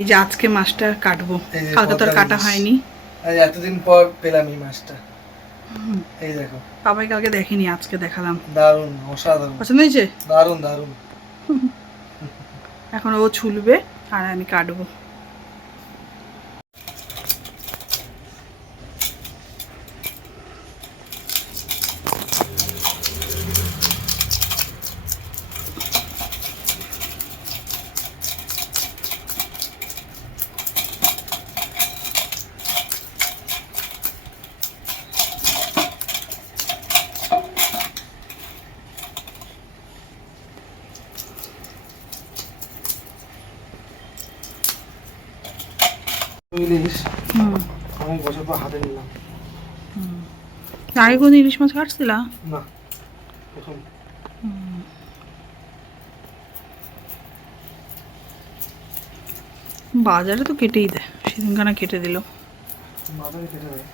এই যে আজকে মাছটা কাটবো, কালকে তো আর কাটা হয়নি। এতদিন পর পেলাম এই মাছটা। এই দেখো, বাবাই কালকে দেখিনি, আজকে দেখালাম। দারুণ, অসাধারণ, পছন্দ হয়েছে? দারুণ দারুণ। এখন ও ছুলবে আর আমি কাটবো। ইলিশ অনেক বছর পর হাতে নিলাম। আগে কোনো ইলিশ মাছ কাটছিলা? না, প্রথম। বাজারে তো কেটেই দেয়, সেদিনখানা কেটে দিল। বাজারে কেটে দেয়।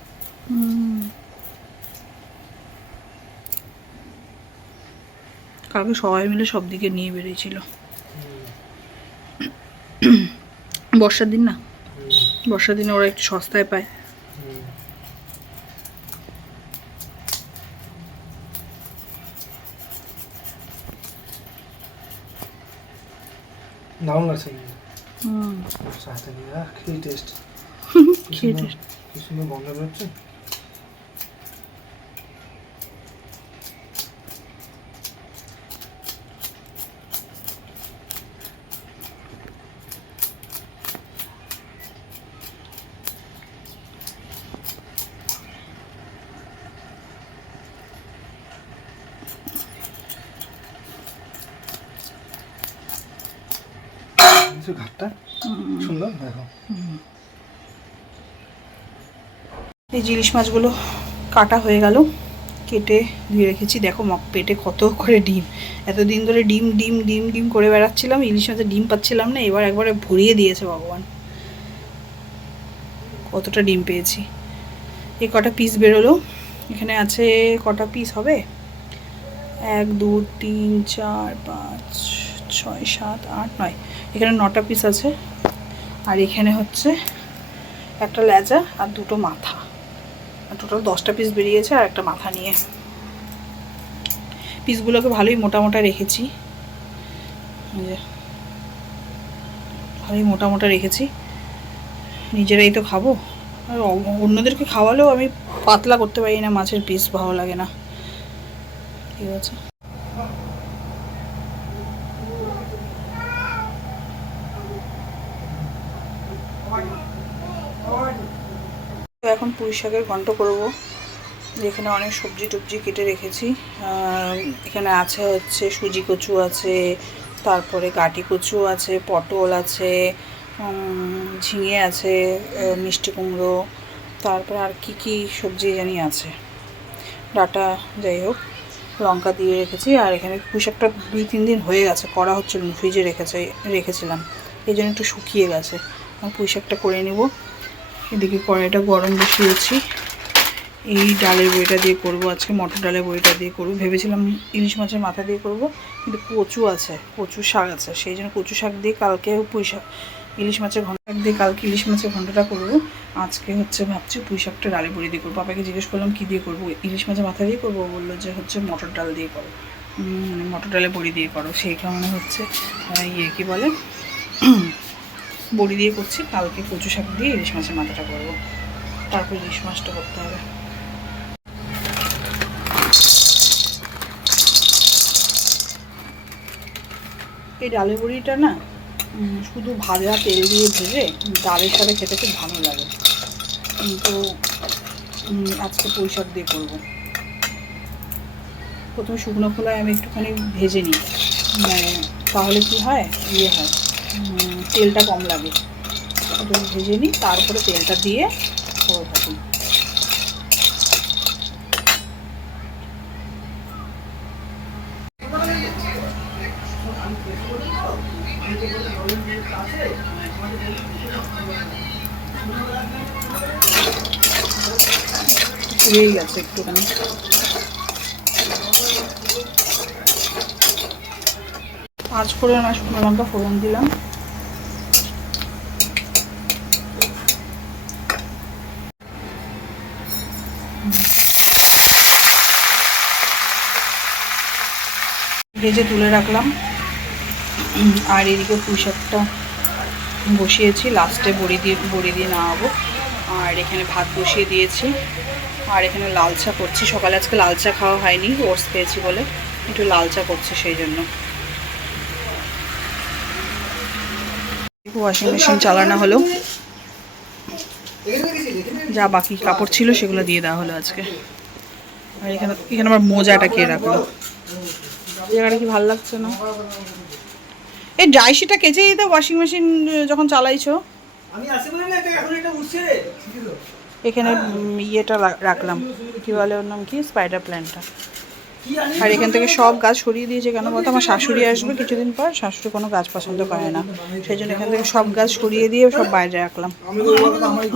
কালকে সবাই মিলে সব দিকে নিয়ে বেরিয়েছিল। বর্ষার দিন না, বর্ষার দিনে ওরা একটু সস্তায় পায়। দারুণ লাগছে কিন্তু। হাতে নিয়ে খেয়ে টেস্ট, খেয়ে টেস্ট। কি সুন্দর গন্ধ বেরোচ্ছে। ঘাটটা সুন্দর, দেখো। এই ইলিশ মাছগুলো কাটা হয়ে গেল, কেটে ধুয়ে রেখেছি। দেখো পেটে কত করে ডিম, এতদিন ধরে ডিম ডিম ডিম ডিম করে বেড়াচ্ছিলাম, ইলিশ মাছের ডিম পাচ্ছিলাম না, এবার একবারে ভরিয়ে দিয়েছে ভগবান, কতটা ডিম পেয়েছি। এই কটা পিস বেরোলো, এখানে আছে কটা পিস হবে, 1 2 3 4 5 6 7 8 9, এখানে 9টা পিস আছে। আর এখানে হচ্ছে একটা লেজা আর 2টো মাথা, টোটাল 10টা পিস বেরিয়েছে আর একটা মাথা নিয়ে। পিসগুলোকে ভালোই মোটা মোটা রেখেছি, ভালোই মোটা মোটা রেখেছি, নিজেরাই তো খাবো, আর অন্যদেরকে খাওয়ালেও আমি পাতলা করতে পারি না, মাছের পিস ভালো লাগে না। ঠিক আছে, এখন পুঁই শাকের ঘন্ট করবো। যেখানে অনেক সবজি টবজি কেটে রেখেছি, এখানে আছে হচ্ছে সুজি কচু আছে, তারপরে গাটি কচু আছে, পটল আছে, ঝিঙে আছে, মিষ্টি কুমড়ো, তারপরে আর কি কি সবজি জানি আছে, ডাটা, যাই হোক, লঙ্কা দিয়ে রেখেছি। আর এখানে পুঁই শাকটা 2-3 দিন হয়ে গেছে করা হচ্ছিল, ফ্রিজে রেখেছিলাম, এই জন্য একটু শুকিয়ে গেছে। পুঁই শাকটা করে নেব। এদিকে কড়াইটা গরম বসিয়েছি, এই ডালের বড়িটা দিয়ে করব আজকে, মটর ডালের বড়িটা দিয়ে করব। ভেবেছিলাম ইলিশ মাছের মাথা দিয়ে করব, কিন্তু কচু আছে, কচু শাক আছে, সেই জন্য কচু শাক দিয়ে কালকে পুঁই শাক, ইলিশ মাছের ঘন্ট দিয়ে কালকে ইলিশ মাছের ঘন্টটা করবো। আজকে হচ্ছে ভাবছি পুঁই শাকটা ডালের বড়ি দিয়ে করবো। বাবাকে জিজ্ঞেস করলাম কী দিয়ে করবো, ইলিশ মাছের মাথা দিয়ে করবো, বললো যে হচ্ছে মটর ডাল দিয়ে করো, মানে মটর ডালের বড়ি দিয়ে করো। সেই কারণে হচ্ছে কী বলে বড়ি দিয়ে করছি, কালকে কচু শাক দিয়ে ইলিশ মাছের মাথাটা করবো, তারপর ইলিশ মাছটা করতে হবে। এই ডালের বড়িটা না শুধু ভাজা তেল দিয়ে ভেজে ডালের সাথে খেতে খুব ভালো লাগে, কিন্তু আজকে পুঁই শাক দিয়ে করবো। প্রথমে শুকনো খোলায় আমি একটুখানি ভেজে নিই, তাহলে কি হয়, হয়, তেলটা কম লাগে। একটু ভেজে নিই, তারপরে তেলটা দিয়ে করে থাকি। পুড়েই গেছে একটুখানি। পাঁচ ফোড়ন আর শুকনো লঙ্কা ফোড়ন দিলাম, ভেজে তুলে রাখলাম। আর এদিকে পুঁই শাকটা বসিয়েছি, লাস্টে বড়ি দিয়ে নামাবো। আর এখানে ভাত বসিয়ে দিয়েছি। আর এখানে লাল চা করছি। সকালে আজকে লাল চা খাওয়া হয়নি, ওটস পেয়েছি বলে একটু লাল চা করছি সেই জন্য। ওয়াশিং মেশিন চালানো হলো, যা বাকি কাপড় ছিল সেগুলো দিয়ে দেওয়া হলো আজকে। আর এখানে আমার মোজাটা কে রাখলো, জায়গাটা কি ভালো লাগছে না। এই ড্রাইশিটা কেচে দিতে ওয়াশিং মেশিন যখন চালাইছো। এখানে ইয়েটা রাখলাম, কি বলে ওর নাম কি, স্পাইডার প্ল্যান্টটা। আর এখান থেকে সব গাছ সরিয়ে দিয়েছে কেন বলতো, আমার শাশুড়ি আসবে কিছুদিন পর, শাশুড়ি কোনো গাছ পছন্দ করে না, সেই জন্য এখান থেকে সব গাছ সরিয়ে দিয়ে সব বাইরে রাখলাম।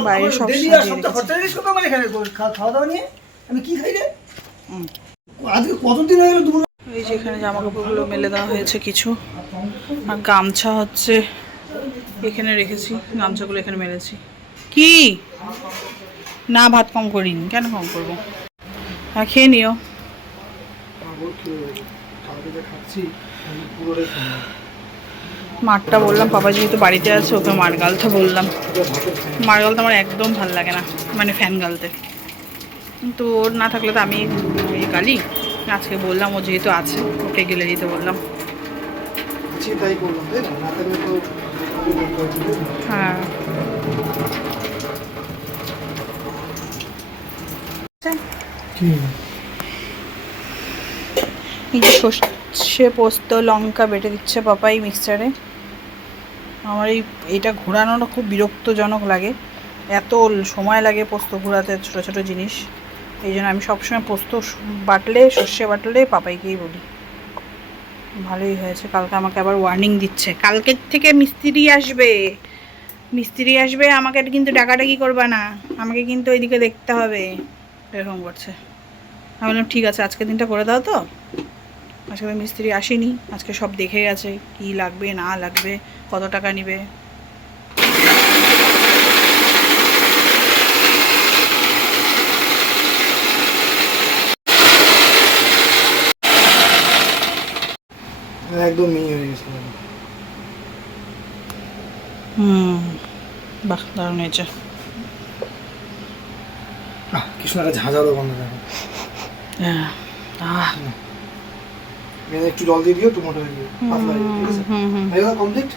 বাইরে সব এই যে এখানে জামা কাপড়গুলো মেলে দেওয়া হয়েছে কিছু, আর গামছা হচ্ছে এখানে রেখেছি, গামছাগুলো এখানে মেলেছি। কি না, ভাত কম করিনি, কেন কম করবো, হ্যাঁ খেয়ে নিও। মারটা বললাম পাপা যেহেতু বাড়িতে আছে ওকে মার গালতে বললাম। মার গালতে আমার একদম ভাল লাগে না, মানে ফ্যান গালতে, কিন্তু ওর না থাকলে তো আমি গালি। আজকে বললাম ও যেহেতু আছে ওকে গেলে দিতে বললাম। হ্যাঁ এই যে সর্ষে পোস্ত লঙ্কা বেটে দিচ্ছে পাপাই মিক্সচারে। আমার এইটা ঘোরানোটা খুব বিরক্তজনক লাগে, এত সময় লাগে পোস্ত ঘোরাতে, ছোটো ছোটো জিনিস। এই জন্য আমি সবসময় পোস্ত বাটলে, সর্ষে বাটলে পাপাইকেই বলি। ভালোই হয়েছে। কালকে আমাকে আবার ওয়ার্নিং দিচ্ছে, কালকের থেকে মিস্ত্রি আসবে, আমাকে কিন্তু ডাকাডাকি করবা না, আমাকে কিন্তু ওইদিকে দেখতে হবে, এরকম করছে। আমি বললাম ঠিক আছে, আজকের দিনটা করে দাও। তো আজকে তো মিস্ত্রি আসেনি, আজকে সব দেখে গেছে কি লাগবে না লাগবে, কত টাকা নেবে। একদম মিহি হয়ে গেছে। বাহ, দারুণ হয়েছে। কিছু একটা ঝাঁঝালো গন্ধ দেখো। একটু জল দিয়ে দিও, টমেটো দিয়ে দিও, পাতলা হয়ে যাবে। কমপ্লিট।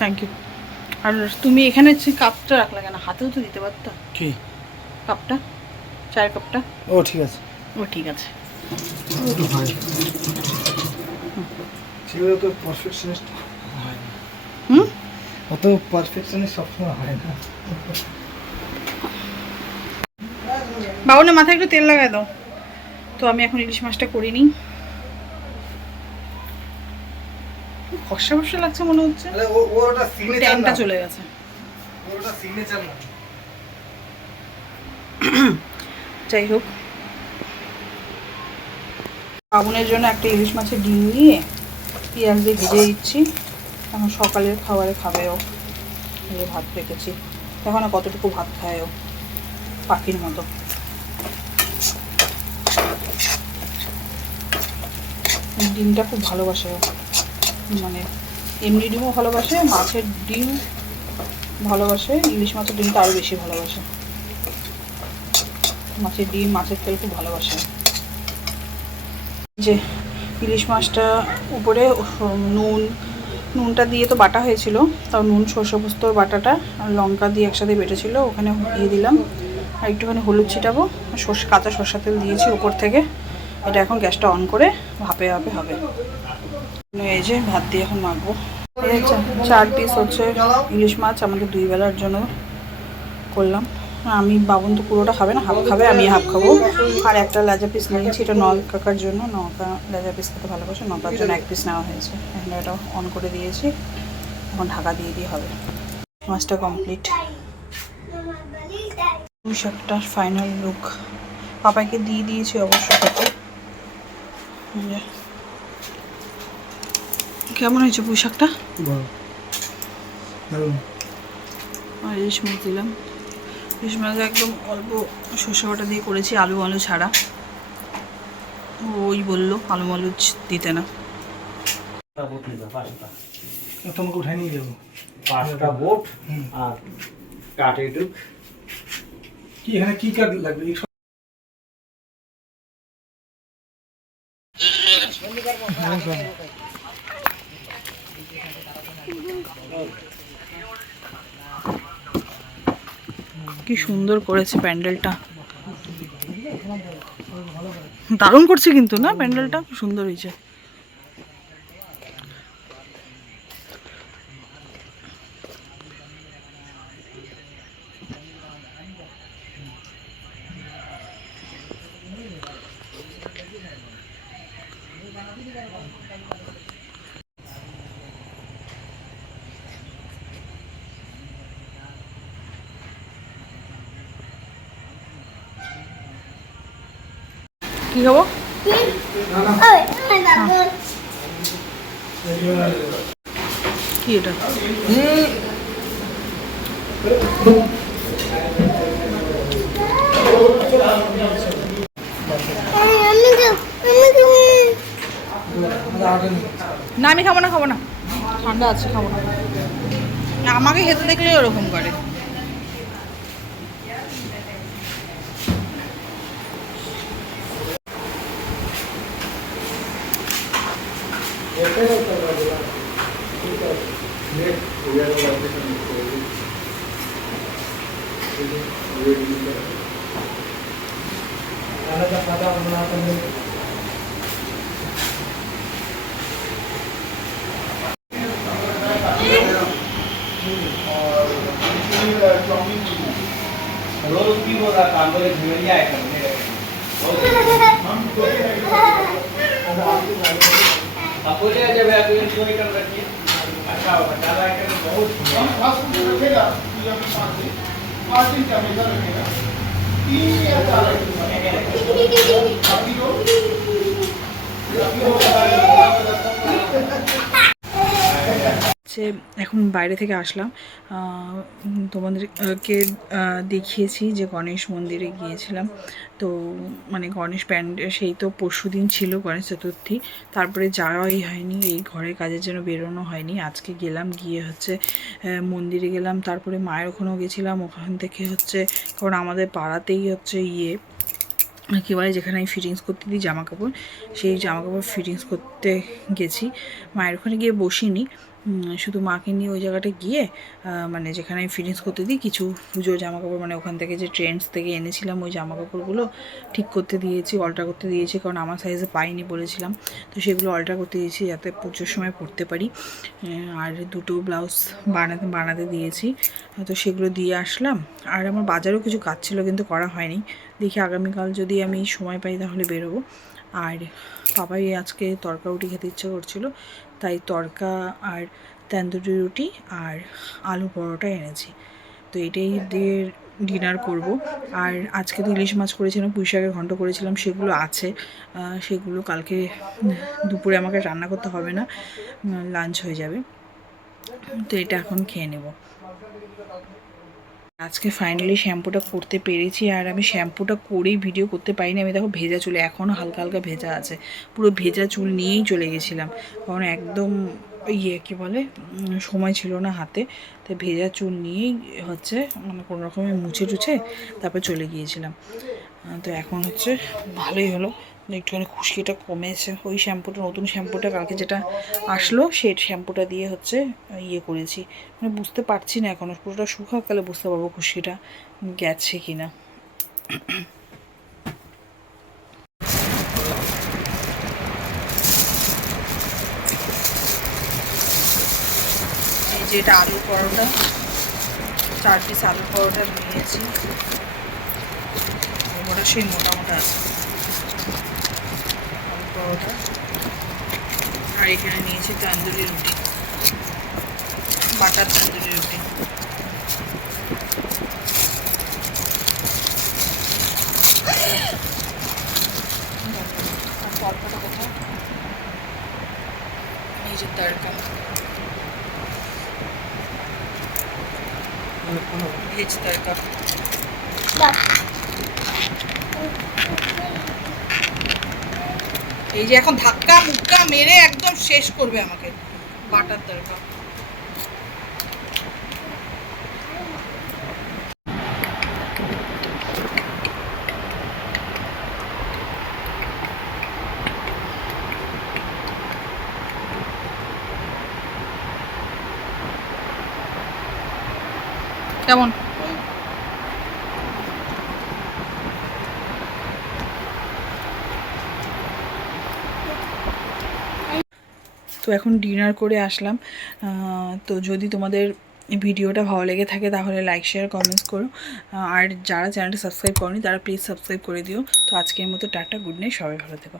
Thank you. আর তুমি এখানে কাপটা রাখলা কেন, হাতেও তো দিতে পারতা। কি কাপটা, চায়ের কাপটা? ও ঠিক আছে, ও ঠিক আছে। সেগুলো তো পারফেকশনিস্ট হয় না। অত পারফেকশনিস্ট সবসময় হয় না। বাবুনের মাথায় একটু তেল লাগায় দাও। তো আমি এখন ইলিশ মাছটা করিনি, ফর্সা ফর্সা লাগছে মনে হচ্ছে, ওটা সিগনেচার ট্যানটা চলে গেছে। ওটা সিগনেচার না। যাই হোক, বাবুনের জন্য একটা ইলিশ মাছের ডিম নিয়ে পেঁয়াজ দিয়ে ভেজে দিচ্ছি, এখন সকালের খাবারে খাবে ও। এই ভাত রেখেছি, এখন কতটুকু ভাত খায় ও, পাখির মতো। ডিমটা খুব ভালোবাসে ও, মানে এমনি ডিমও ভালোবাসে, মাছের ডিম ভালোবাসে, ইলিশ মাছের ডিমটা আরও বেশি ভালোবাসে। মাছের ডিম, মাছের তেল খুব ভালোবাসে। যে ইলিশ মাছটা উপরে নুনটা দিয়ে তো বাটা হয়েছিল, তাও নুন সর্ষে পোস্তর বাটাটা আর লঙ্কা দিয়ে একসাথে বেটেছিল, ওখানে দিয়ে দিলাম। আর একটুখানি হলুদ ছিটাবো, কাঁচা সর্ষা তেল দিয়েছি উপর থেকে। এটা এখন গ্যাসটা অন করে ভাপে হবে। এই যে ভাত দিয়ে এখন মাখবো। 4 পিস হচ্ছে ইলিশ মাছ আমাদের 2 বেলার জন্য করলাম। আমি বাবুন তো পুরোটা খাবে না, হাফ খাবে, আমি হাফ খাবো। আর একটা লেজা পিস নিয়েছি, এটা নল কাকার জন্য, নৌকা লেজা পিস খেতে ভালোবাসে, নৌকার জন্য 1 পিস নেওয়া হয়েছে। এখন এটা অন করে দিয়েছি, এখন ঢাকা দিয়ে হবে। মাছটা কমপ্লিট। পুঁই শাকটা ফাইনাল লুক, পাপাকে দিয়ে দিয়েছি অবশ্য খেতে। কেমন হয়েছে পুঁই শাকটা? আর ইলিশ মাছ দিলাম, ইলিশ মাছ একদম অল্প সর্ষে বাটা দিয়ে করেছি, আলু ছাড়া। ওই বললো আলু দিতে না, বোট নিবা 5টা। তোমাকে উঠাই নিয়ে যাবো। 5টা বোট আর কাঠে টুক। কি এখানে কি কাঠ লাগবে? কি সুন্দর করেছে প্যান্ডেলটা, দারুণ করছে কিন্তু না প্যান্ডেলটা, খুব সুন্দর হয়েছে। কি খাবো? কি এটা? না আমি খাবো না, খাবো না, ঠান্ডা আছে, খাবো না। আমাকে খেতে দেখলে ওরকম করে। रोज की वो काम करे झमेलिया है करने अब बोले जब आप एंजॉय कर रखिए अच्छा होगा ज्यादा आइटम बहुत फास्ट फूड रखेगा पूजा में 5 दिन का हमेशा रखेगा 3 या 4 अभी जो হচ্ছে এখন বাইরে থেকে আসলাম, তোমাদেরকে দেখিয়েছি যে গণেশ মন্দিরে গিয়েছিলাম। তো মানে গণেশ সেই তো পরশুদিন ছিল গণেশ চতুর্থী, তারপরে যাওয়াই হয়নি, এই ঘরের কাজের জন্য বেরোনো হয়নি। আজকে গেলাম, গিয়ে হচ্ছে মন্দিরে গেলাম, তারপরে মায়ের ওখানেও গেছিলাম। ওখান থেকে হচ্ছে, কারণ আমাদের পাড়াতেই হচ্ছে কী বলে, যেখানে আমি ফিটিংস করতে দিই জামা কাপড়, সেই জামা কাপড় ফিটিংস করতে গেছি। মায়ের ওখানে গিয়ে বসিনি, শুধু মাকে নিয়ে ওই জায়গাটা গিয়ে মানে যেখানে আমি ফিটিংস করতে দিই কিছু পুজোর জামা কাপড়, মানে ওখান থেকে যে ট্রেন্ডস থেকে এনেছিলাম ওই জামা কাপড়গুলো ঠিক করতে দিয়েছি, অল্টার করতে দিয়েছি, কারণ আমার সাইজে পাইনি বলেছিলাম। তো সেগুলো অল্টার করতে দিয়েছি যাতে পুজোর সময় পরতে পারি। আর দুটো ব্লাউজ বানাতে দিয়েছি, তো সেগুলো দিয়ে আসলাম। আর আমার বাজারেও কিছু কাজ ছিল কিন্তু করা হয়নি, দেখি আগামীকাল যদি আমি সময় পাই তাহলে বেরোবো। আর পাপাই আজকে তড়কা রুটি খেতে ইচ্ছে করছিল, তাই তড়কা আর তন্দুরি রুটি আর আলু পরোটা এনেছি। তো এটাই দিয়ে ডিনার করব। আর আজকে তো ইলিশ মাছ করেছিলাম, পুঁই শাকের ঘন্ট করেছিলাম, সেগুলো আছে, সেগুলো কালকে দুপুরে আমাকে রান্না করতে হবে না, লাঞ্চ হয়ে যাবে। তো এটা এখন খেয়ে নেব। আজকে ফাইনালি শ্যাম্পুটা করতে পেরেছি, আর আমি শ্যাম্পুটা করেই ভিডিও করতে পারিনি। আমি দেখো ভেজা চুলে, এখনও হালকা হালকা ভেজা আছে, পুরো ভেজা চুল নিয়েই চলে গেছিলাম, কারণ একদম কী বলে সময় ছিল না হাতে, তাই ভেজা চুল নিয়েই হচ্ছে মানে কোনো রকমে মুছে টুছে তারপর চলে গিয়েছিলাম। তো এখন হচ্ছে ভালোই হলো, একটুখানি খুশকিটা কমেছে। ওই শ্যাম্পুটা, নতুন শ্যাম্পুটা কালকে যেটা আসলো সেই শ্যাম্পুটা দিয়ে হচ্ছে করেছি, মানে বুঝতে পারছি না এখনও, পুরোটা শুকাকালে বুঝতে পারবো খুশকিটা গেছে কি না। এই যে এটা আলু পরোটা, 4 পিস আলু পরোটা নিয়েছি, ওটা সেই মোটামোটা আছে আলু পরোটা। আর এখানে নিয়েছি তন্দুরি রুটি, বাটার তন্দুরি রুটি। আর তরকাটা কোথায়? এই যে তরকা, ভেজ তরকা। এই যে এখন ধাক্কা মুক্কা মেরে একদম শেষ করবে আমাকে। বাটার তরকা। কেমন? তো এখন ডিনার করে আসলাম। তো যদি তোমাদের ভিডিওটা ভালো লেগে থাকে তাহলে লাইক শেয়ার কমেন্টস করো, আর যারা চ্যানেলটা সাবস্ক্রাইব করনি তারা প্লিজ সাবস্ক্রাইব করে দিও। তো আজকের মতো টাটা, গুড নাইট, সবাই ভালো থেকো।